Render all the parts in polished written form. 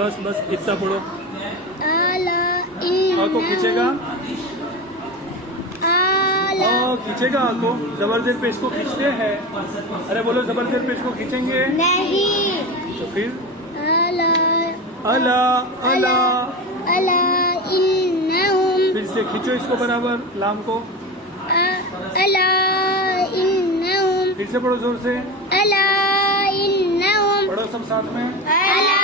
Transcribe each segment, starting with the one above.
بس بس اتنا پڑھو. الا آنکھ کو کھینچے گا, کھینچے گا آنکھ کو. زبر زیر پیش کو کھینچتے ہیں. ارے بولو زبر زیر پیش کو کھینچیں گے نہیں. تو پھر الا الا الا. الا انہم. پھر سے کھینچو اس کو برابر لام کو. الا انہم. پھر سے پڑھو زور سے. الا انہم. پڑھو سب ساتھ میں. الا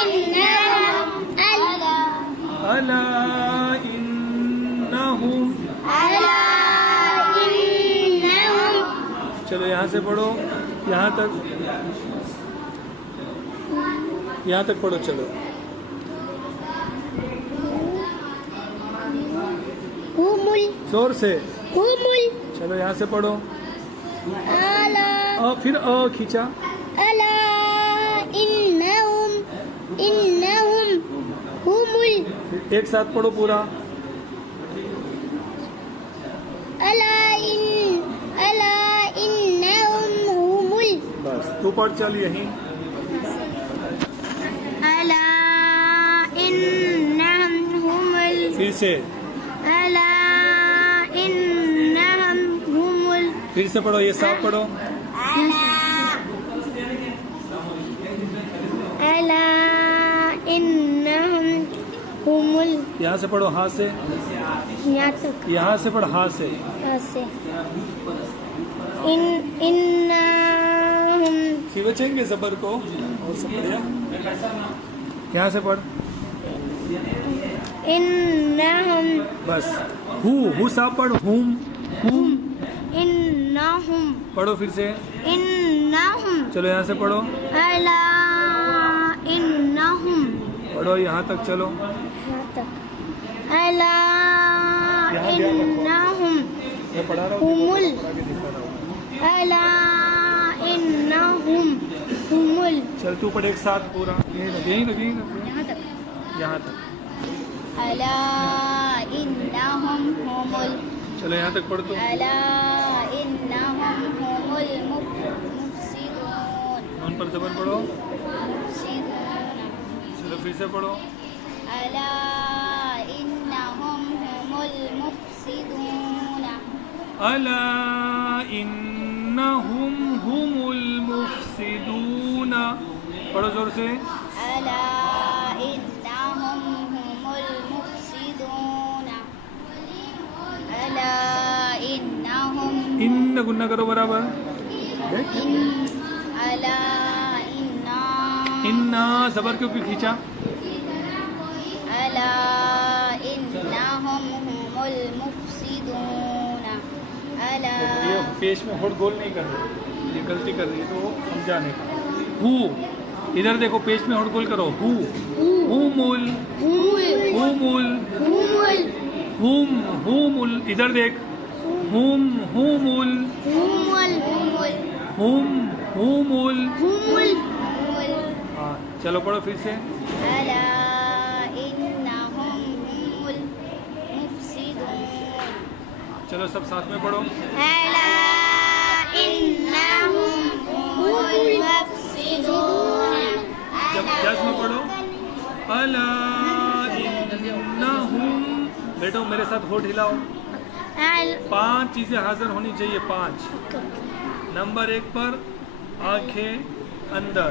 انہم. الا الا انہم. الا انہم. چلو یہاں سے پڑھو یہاں تک پڑھو. چلو ہمل. زور سے. ہمل. چلو یہاں سے پڑھو. الا پھر کھینچا. الا انہم. انہم ہمل. ایک ساتھ پڑھو پورا. الا انہم ہمل. بس تو پڑھ چل یہیں. الا انہم ہمل. پھر سے. الا انہم ہمل. پھر سے پڑھو یہ صاف پڑھو. الا انہم ہمل. یہاں سے پڑھو ہاتھ سے. یہاں تک. یہاں سے پڑھ ہاتھ سے. ایسے. انہم. بچیں گے زبر کو اور سب بڑھیا. یہاں سے پڑھ. انہم. بس ہو صاف پڑھ. ہوم. انہم. پڑھو پھر سے. انہم. چلو یہاں سے پڑھو. الا انہم. پڑھو یہاں تک. چلو یہاں تک. الا انہم میں پڑھا رہا ہمل. پڑھا کے دکھا رہا ہوں. الا انہم ہمل. چل تو پڑھ ایک ساتھ پورا. یہیں تک. یہاں تک. یہاں تک. الا انہم ہمل. چلو یہاں تک پڑھ تو. الا انہم هم المفسدون. نون پر زبر پڑھو. مفسدون. چلو پھر سے پڑھو. الا انہم هم المفسدون. الا انہم هم المفسدون. پڑھو زور سے. الا انہم هم المفسدون. الا انہم. ان گنہ کرو برابر. الا ان زبر کیوں کھینچا. الا انہم هم المفسدون. الا یہ پیش میں ہوڑ گول نہیں کر رہی, یہ غلطی کر رہی ہے تو سمجھانے کا. ہو ادھر دیکھو پیش میں ہوڑ گول کرو. ہو ہومل. ہومل. ہومل. ادھر دیکھ. ہومل. ہومل. ہاں چلو پڑھو پھر سے. الا انہم هم المفسدون. چلو سب ساتھ میں پڑھو. الا انہم هم المفسدون. جب جذب میں پڑھو. الا انہم. بیٹو میرے ساتھ ہونٹ ہلاؤ. 5 چیزیں حاضر ہونی چاہیے. 5. نمبر 1 پر آنکھیں اندر,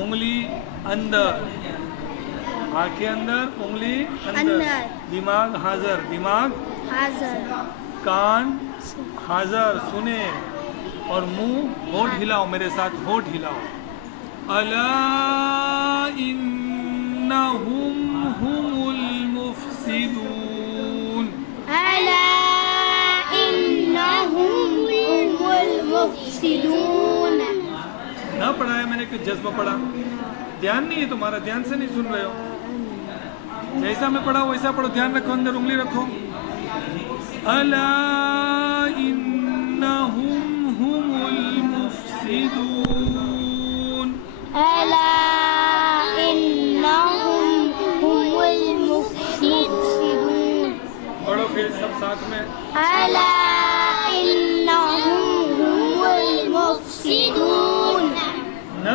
انگلی اندر, آنکھیں اندر, انگلی اندر. دماغ حاضر. دماغ حاضر. کان حاضر سنے. اور منہ ہونٹ ہلاؤ میرے ساتھ. ہونٹ ہلاؤ. الا انہم هم المفسدون. الا انہم هم المفسدون. نہ پڑھا ہے میں نے کہ جذبہ پڑھا. دھیان نہیں ہے تمہارا, دھیان سے نہیں سن رہے ہو. جیسا میں پڑھا ویسا پڑھو. دھیان رکھو, اندر انگلی رکھو. الا انہم هم المفسدون. الا انہم هم المفسدون. پڑھو پھر سب ساتھ میں. الا انہم هم المفسدون. نہ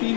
3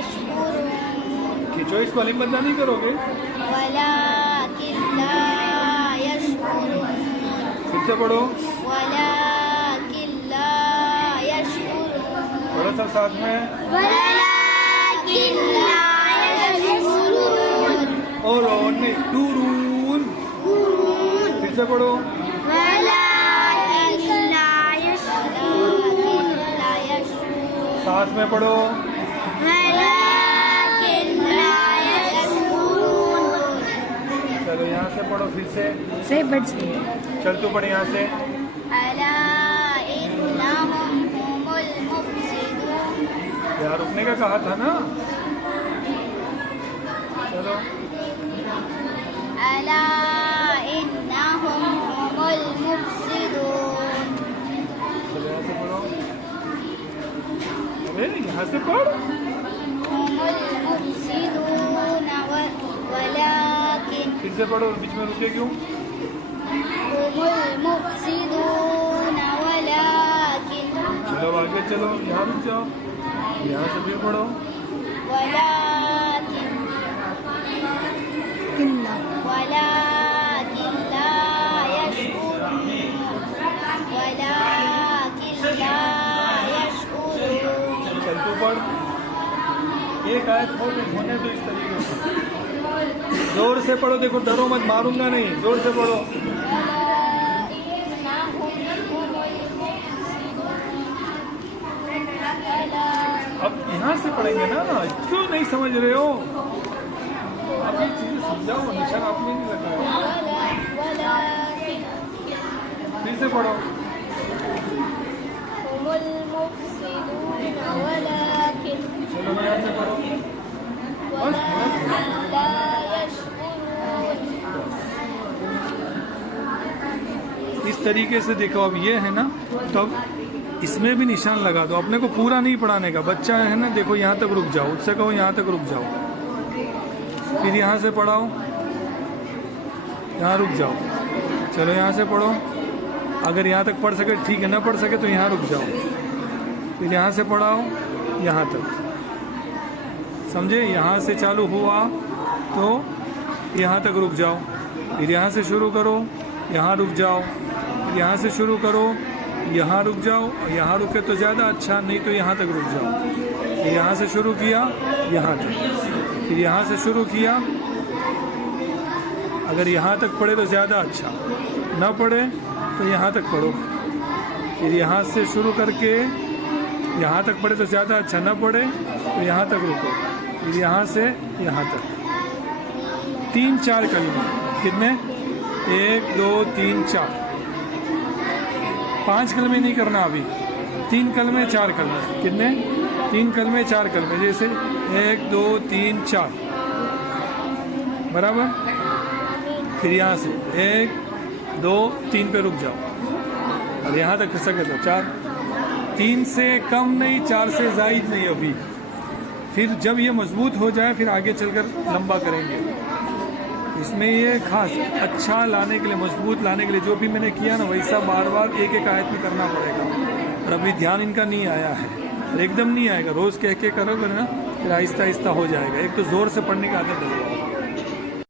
يشكرون کھینچو اس کو، الف بندہ نہیں کرو گے. ولكن لا يشكرون پھر سے پڑھو. ولكن لا يشكرون پڑھو سب ساتھ میں. ولكن لا يشكرون اور نہیں ٹورون. پھر سے پڑھو. ولكن لا يشكرون ساتھ میں پڑھو. ولكن لا يشكرون چلو یہاں سے پڑھو پھر سے. صحیح بٹ چل تو پڑھ یہاں سے. ألا إنهم هم المفسدون یہاں رکنے کا کہا تھا نا. چلو. ألا إنهم هم المفسدون چلو یہاں سے پڑھو. ارے یہاں سے پڑھ. هم المفسدون ولكن پھر سے پڑھو. بیچ میں رکے کیوں؟ هم المفسدون ولكن چلو آگے چلو. یہاں رک جاؤ. یہاں سے پھر پڑھو. ولكن لا يشكرون ولكن لا يشكرون چل تو پڑھ. ایک آیت ہونے دو اس طریقے سے. زور سے پڑھو. دیکھو ڈرو مت، ماروں گا نہیں. زور سے پڑھو. اب یہاں سے پڑھیں گے نا. کیوں نہیں سمجھ رہے ہو؟ آپ یہ چیزیں سمجھاؤ. نشان آپ نے نہیں لگایا. پھر سے پڑھو. هم المفسدون ولكن چلو یہاں سے پڑھو. بس لا يشكرون اس طریقے سے دیکھو. اب یہ ہے نا، تو اب اس میں بھی نشان لگا دو. اپنے کو پورا نہیں پڑھانے کا. بچہ ہے نا، دیکھو یہاں تک رک جاؤ. اس سے کہو یہاں تک رک جاؤ. پھر یہاں سے پڑھاؤ. یہاں رک جاؤ. چلو یہاں سے پڑھو. اگر یہاں تک پڑھ سکے ٹھیک ہے، نہ پڑھ سکے تو یہاں رک جاؤ. پھر یہاں سے پڑھاؤ یہاں تک. سمجھے؟ یہاں سے چالو ہوا تو یہاں تک رک جاؤ. پھر یہاں سے شروع کرو. یہاں رک جاؤ. پھر یہاں سے شروع کرو. یہاں رک جاؤ. یہاں رکے تو زیادہ اچھا، نہیں تو یہاں تک رک جاؤ. پھر یہاں سے شروع کیا یہاں تک. پھر یہاں سے شروع کیا. اگر یہاں تک پڑھے تو زیادہ اچھا، نہ پڑھے تو یہاں تک پڑھو. پھر یہاں سے شروع کر کے یہاں تک پڑھے تو زیادہ اچھا، نہ پڑھے تو یہاں تک رکو. پھر یہاں سے یہاں تک 3-4 کلمے. کتنے؟ 1 2 3 4. 5 کلمے نہیں کرنا ابھی. 3 کلمے 4 کلمے. کتنے؟ 3 کلمے 4 کلمے. جیسے 1 2 3 4 برابر. پھر یہاں سے 1 2 3 پہ رک جاؤ. اور یہاں تک کر سکتے 4. 3 سے کم نہیں، 4 سے زائد نہیں ابھی. پھر جب یہ مضبوط ہو جائے پھر آگے چل کر لمبا کریں گے. اس میں یہ خاص اچھا لانے کے لیے، مضبوط لانے کے لیے جو بھی میں نے کیا نا ویسا بار بار ایک ایک آیت میں کرنا پڑے گا. اور ابھی دھیان ان کا نہیں آیا ہے. ایک دم نہیں آئے گا. روز کہہ کے کرو گے نا پھر آہستہ آہستہ ہو جائے گا. ایک تو زور سے پڑھنے کی عادت ڈالو.